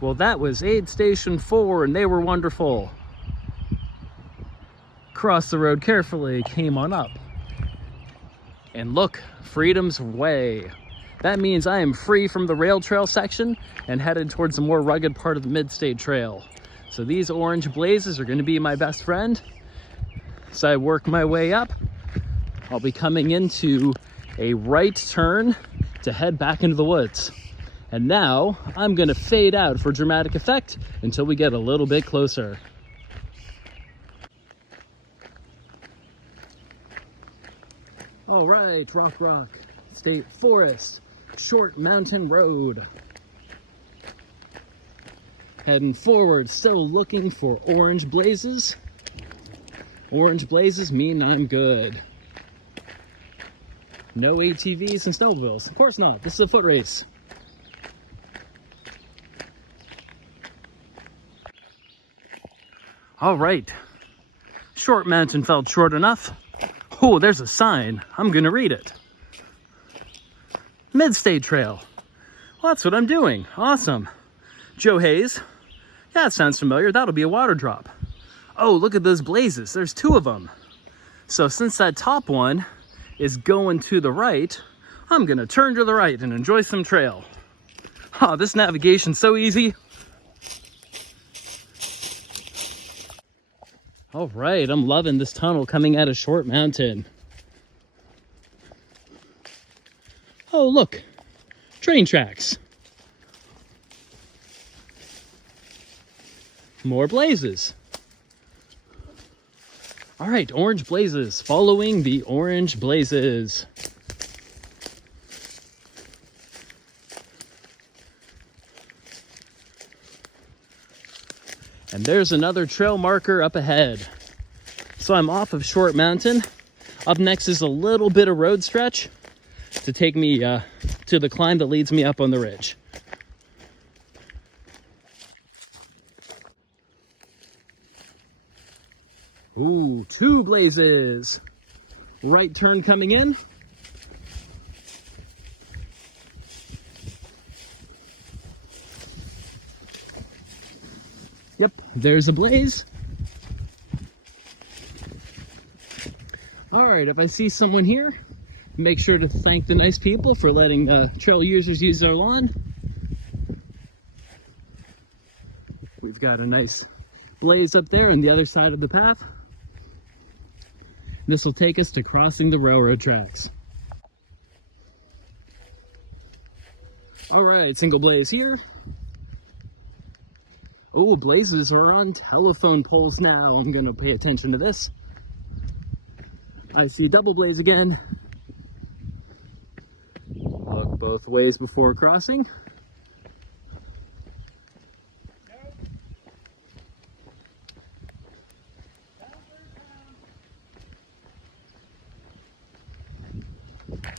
Well, that was Aid Station 4, and they were wonderful. Cross the road carefully, came on up. And look, Freedom's Way. That means I am free from the rail trail section and headed towards the more rugged part of the Mid-State Trail. So these orange blazes are going to be my best friend. So I work my way up. I'll be coming into a right turn to head back into the woods. And now I'm going to fade out for dramatic effect until we get a little bit closer. All right, Rock State Forest, Short Mountain Road. Heading forward, still looking for orange blazes. Orange blazes mean I'm good. No ATVs and snowmobiles. Of course not. This is a foot race. All right. Short Mountain felt short enough. Oh, there's a sign. I'm gonna read it. Mid-State Trail. Well, that's what I'm doing. Awesome. Joe Hayes. Yeah, that sounds familiar. That'll be a water drop. Oh, look at those blazes. There's two of them. So since that top one is going to the right, I'm gonna turn to the right and enjoy some trail. Oh, this navigation's so easy. All right, I'm loving this tunnel coming out of Short Mountain. Oh, look, train tracks. More blazes. All right, orange blazes, following the orange blazes. And there's another trail marker up ahead. So I'm off of Short Mountain. Up next is a little bit of road stretch to take me to the climb that leads me up on the ridge. Ooh, two blazes. Right turn coming in. Yep, there's a blaze. All right, if I see someone here, make sure to thank the nice people for letting the trail users use their lawn. We've got a nice blaze up there on the other side of the path. This will take us to crossing the railroad tracks. All right, single blaze here. Oh, blazes are on telephone poles now. I'm gonna pay attention to this. I see double blaze again. Look both ways before crossing.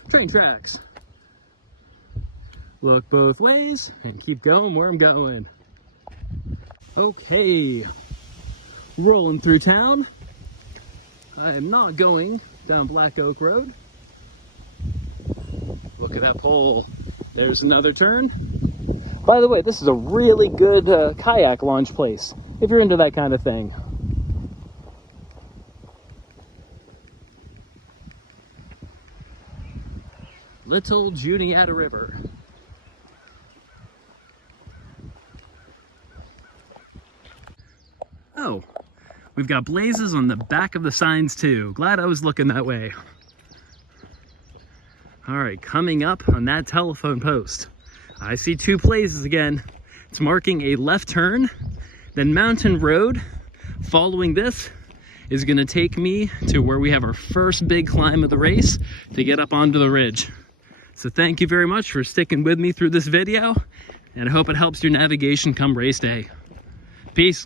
Train tracks. Look both ways and keep going where I'm going. Okay, rolling through town. I am not going down Black Oak Road. Look at that pole. There's another turn. By the way, this is a really good kayak launch place if you're into that kind of thing. Little Juniata River. Oh, we've got blazes on the back of the signs too. Glad I was looking that way. All right, coming up on that telephone post, I see two blazes again. It's marking a left turn, then Mountain Road. Following this is gonna take me to where we have our first big climb of the race to get up onto the ridge. So thank you very much for sticking with me through this video, and I hope it helps your navigation come race day. Peace.